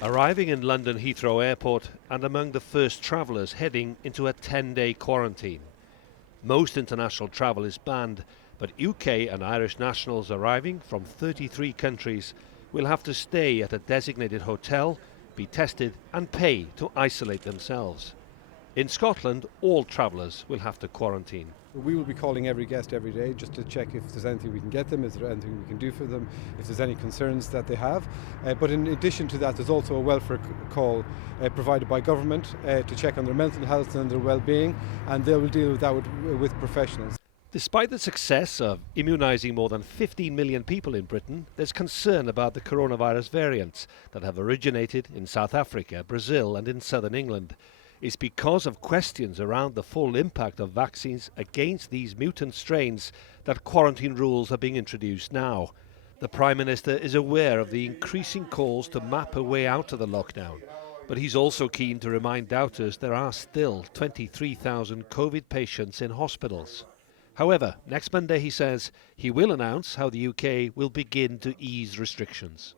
Arriving in London Heathrow Airport and among the first travellers heading into a 10-day quarantine. Most international travel is banned, but UK and Irish nationals arriving from 33 countries will have to stay at a designated hotel, be tested and pay to isolate themselves. In Scotland, all travellers will have to quarantine. We will be calling every guest every day just to check if there's anything we can get them, is there anything we can do for them, if there's any concerns that they have. But in addition to that, there's also a welfare call provided by government to check on their mental health and their well-being, and they will deal with that with professionals. Despite the success of immunising more than 15 million people in Britain, there's concern about the coronavirus variants that have originated in South Africa, Brazil and in southern England. It's because of questions around the full impact of vaccines against these mutant strains that quarantine rules are being introduced now. The Prime Minister is aware of the increasing calls to map a way out of the lockdown, but he's also keen to remind doubters there are still 23,000 COVID patients in hospitals. However, next Monday, he says, he will announce how the UK will begin to ease restrictions.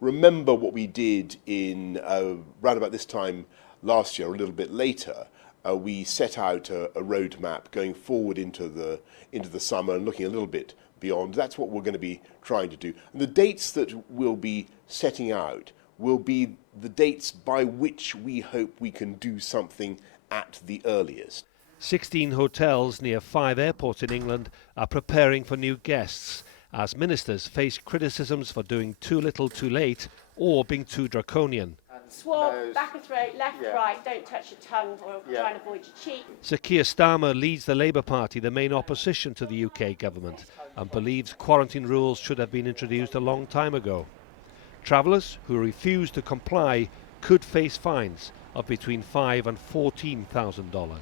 Remember what we did in round about this time last year, a little bit later. We set out a roadmap going forward into the summer and looking a little bit beyond. That's what we're going to be trying to do. And the dates that we'll be setting out will be the dates by which we hope we can do something at the earliest. 16 hotels near 5 airports in England are preparing for new guests as ministers face criticisms for doing too little too late or being too draconian. Swab, back of throat, left, right, don't touch your tongue or try and avoid your cheek. Sir Keir Starmer leads the Labour Party, the main opposition to the UK government, and believes quarantine rules should have been introduced a long time ago. Travellers who refuse to comply could face fines of between $5,000 and $14,000.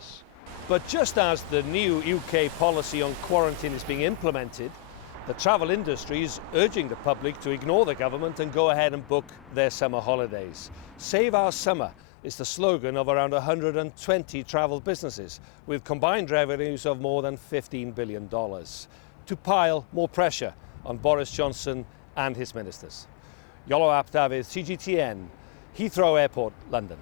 But just as the new UK policy on quarantine is being implemented, the travel industry is urging the public to ignore the government and go ahead and book their summer holidays. Save our summer is the slogan of around 120 travel businesses, with combined revenues of more than $15 billion, to pile more pressure on Boris Johnson and his ministers. Yolo Ap David, CGTN, Heathrow Airport, London.